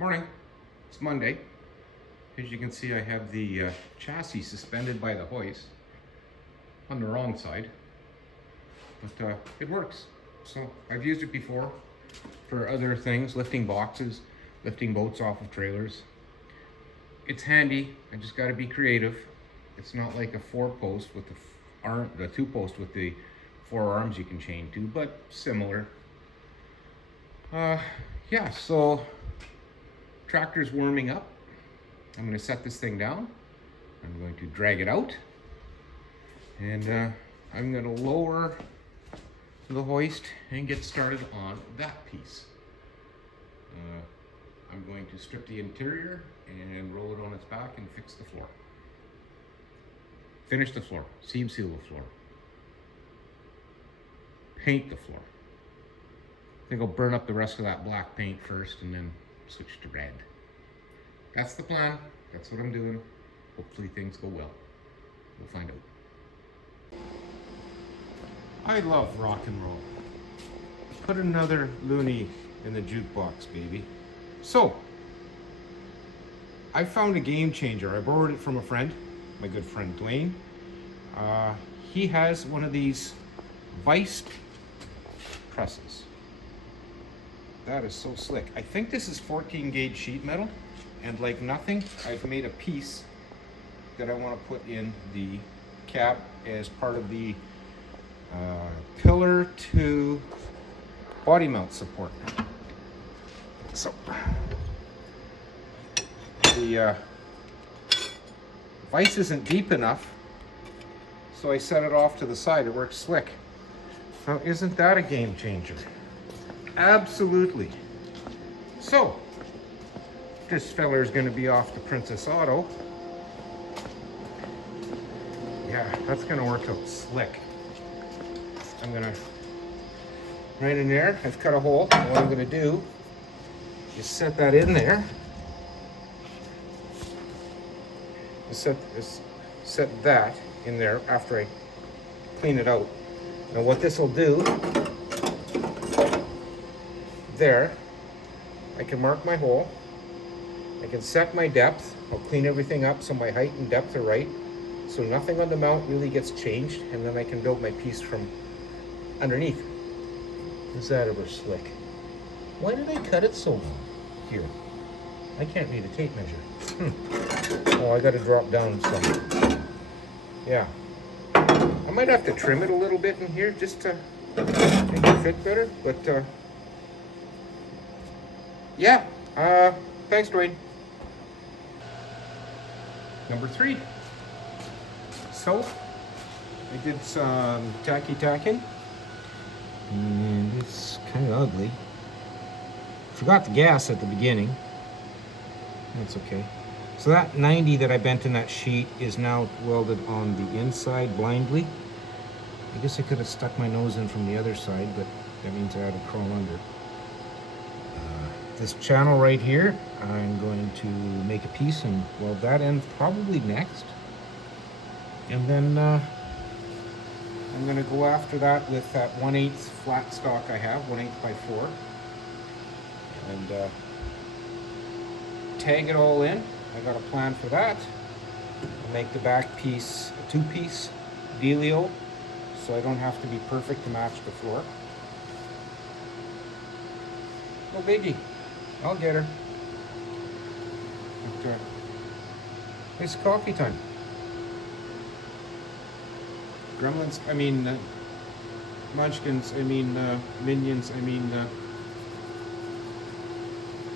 Morning. It's Monday. As you can see, I have the chassis suspended by the hoist on the wrong side, but it works. So I've used it before for other things, lifting boxes, lifting boats off of trailers. It's handy. I just got to be creative. It's not like a 4-post with the 2-post with the 4 arms you can chain to, but similar. Yeah, so tractor's warming up. I'm going to set this thing down. I'm going to drag it out, and I'm going to lower the hoist and get started on that piece. I'm going to strip the interior and roll it on its back and fix the floor. Finish the floor, seam seal the floor, paint the floor. I think I'll burn up the rest of that black paint first and then switch to red. That's the plan. That's what I'm doing. Hopefully things go well. We'll find out. I love rock and roll. Put another loony in the jukebox, baby. So, I found a game changer. I borrowed it from a friend, my good friend Dwayne. He has one of these vice presses. That is so slick. I think this is 14 gauge sheet metal, and like nothing, I've made a piece that I want to put in the cab as part of the pillar to body mount support. So the vise isn't deep enough, so I set it off to the side. It works slick. Now, isn't that a game changer? Absolutely. So, this feller is going to be off the Princess Auto. Yeah, that's going to work out slick. I'm going to, right in there, I've cut a hole. And what I'm going to do is set that in there. Set that in there after I clean it out. Now what this will do, there, I can mark my hole. I can set my depth. I'll clean everything up so my height and depth are right, so nothing on the mount really gets changed, and then I can build my piece from underneath. Is that ever slick? Why did I cut it so long? Here. I can't read a tape measure. Oh, I gotta drop down some. Yeah. I might have to trim it a little bit in here just to make it fit better, but yeah. Thanks, Dwayne. Number 3. So, I did some tacking, and it's kind of ugly. Forgot the gas at the beginning. That's okay. So that 90 that I bent in that sheet is now welded on the inside blindly. I guess I could have stuck my nose in from the other side, but that means I had to crawl under. This channel right here, I'm going to make a piece and weld that in probably next. And then I'm going to go after that with that 1/8 flat stock I have, 1/8 by 4. And tag it all in. I got a plan for that. I'll make the back piece a 2-piece dealio, so I don't have to be perfect to match the floor. No biggie. I'll get her. But, it's coffee time. Gremlins, munchkins, minions,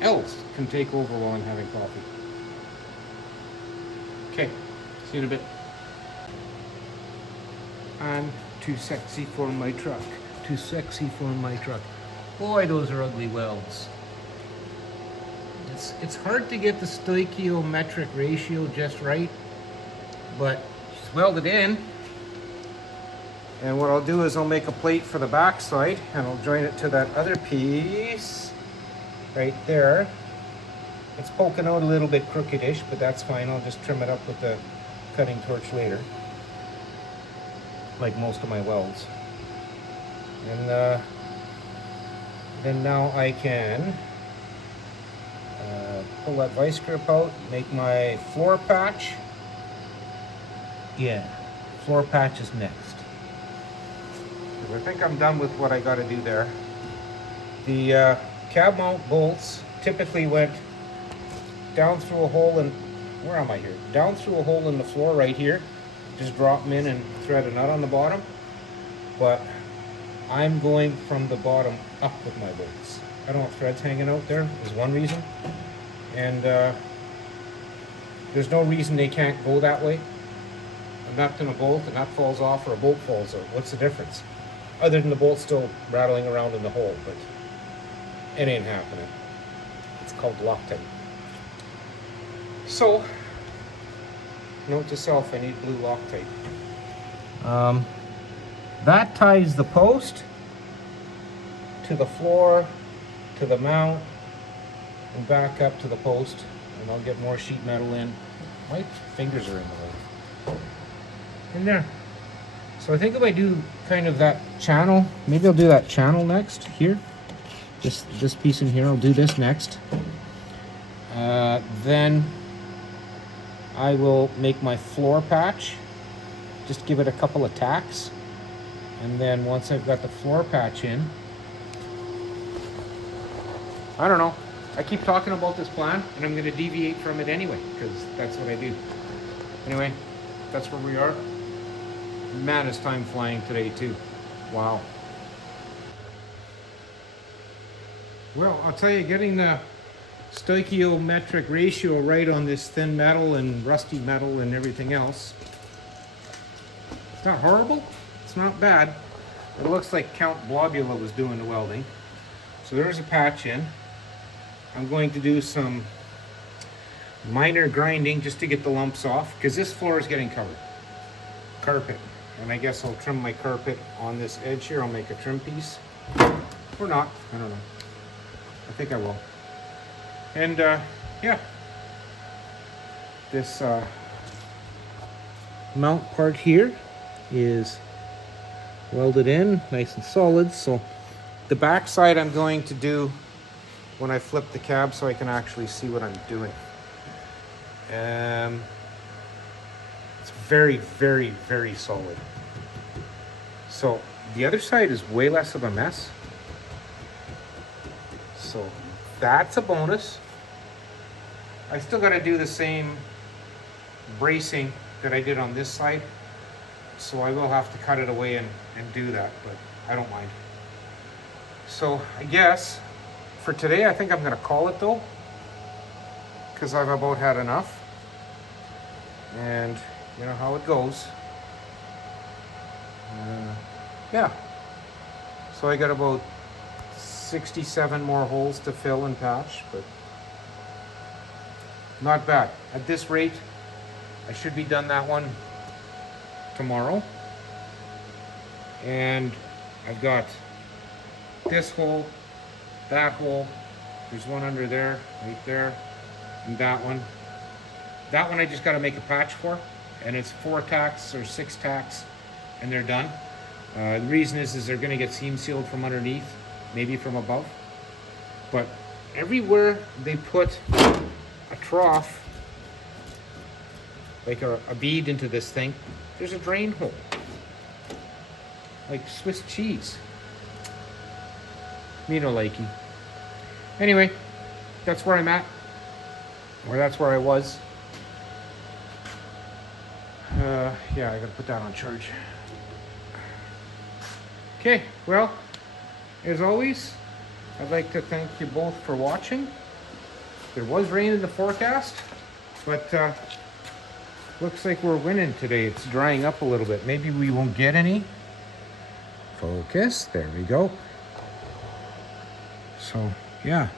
elves can take over while I'm having coffee. Okay, see you in a bit. I'm too sexy for my truck. Too sexy for my truck. Boy, those are ugly welds. It's hard to get the stoichiometric ratio just right, but just weld it in. And what I'll do is I'll make a plate for the back side, and I'll join it to that other piece right there. It's poking out a little bit crookedish, but that's fine. I'll just trim it up with the cutting torch later, like most of my welds. And then now I can pull that vice grip out, make my floor patch. Yeah, floor patch is next. I think I'm done with what I got to do there. The cab mount bolts typically went down through a hole in, where am I here? Down through a hole in the floor right here. Just drop them in and thread a nut on the bottom. But I'm going from the bottom up with my bolts. I don't want threads hanging out there, is one reason. And there's no reason they can't go that way. A nut and a bolt, a nut falls off or a bolt falls out. What's the difference? Other than the bolt still rattling around in the hole, but it ain't happening. It's called Loctite. So, note to self, I need blue Loctite. That ties the post to the floor, to the mount, and back up to the post. And I'll get more sheet metal in. My fingers are in the way. In there. So I think if I do kind of that channel, maybe I'll do that channel next here. This piece in here, I'll do this next. Then I will make my floor patch. Just give it a couple of tacks. And then once I've got the floor patch in, I don't know. I keep talking about this plan and I'm going to deviate from it anyway, because that's what I do. Anyway, that's where we are. Man, is time flying today too. Wow. Well, I'll tell you, getting the stoichiometric ratio right on this thin metal and rusty metal and everything else, it's not horrible. It's not bad. It looks like Count Blobula was doing the welding. So there's a patch in. I'm going to do some minor grinding just to get the lumps off, because this floor is getting covered. Carpet. And I guess I'll trim my carpet on this edge here. I'll make a trim piece. Or not. I don't know. I think I will. And yeah. This mount part here is welded in, nice and solid. So the back side I'm going to do when I flip the cab so I can actually see what I'm doing. It's very, very, very solid. So the other side is way less of a mess. So that's a bonus. I still got to do the same bracing that I did on this side. So I will have to cut it away and do that, but I don't mind. So I guess for today, I think I'm going to call it though, because I've about had enough. And you know how it goes. Yeah. So I got about 67 more holes to fill and patch, but not bad. At this rate, I should be done that one tomorrow. And I've got this hole, that hole, there's one under there, right there, and that one. That one I just got to make a patch for, and it's 4 tacks or 6 tacks, and they're done. The reason is they're going to get seam sealed from underneath, maybe from above. But everywhere they put a trough, like a bead into this thing, there's a drain hole, like Swiss cheese. Me no likey. Anyway, that's where I'm at, or that's where I was. Yeah, I gotta put that on charge. Okay, well, as always, I'd like to thank you both for watching. There was rain in the forecast, but looks like we're winning today. It's drying up a little bit. Maybe we won't get any. Focus, there we go. So, yeah.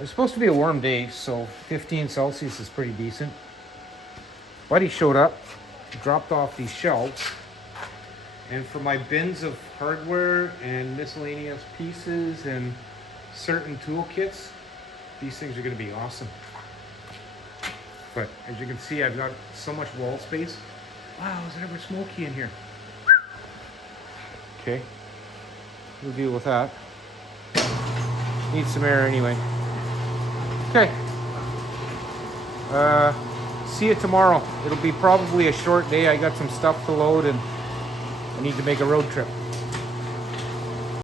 It's supposed to be a warm day, so 15 Celsius is pretty decent. Buddy showed up, dropped off these shelves, and for my bins of hardware and miscellaneous pieces and certain tool kits, these things are going to be awesome. But as you can see, I've got so much wall space. Wow, is it ever smoky in here? Okay, we'll deal with that. Need some air anyway. Okay. See you tomorrow. It'll be probably a short day. I got some stuff to load and I need to make a road trip.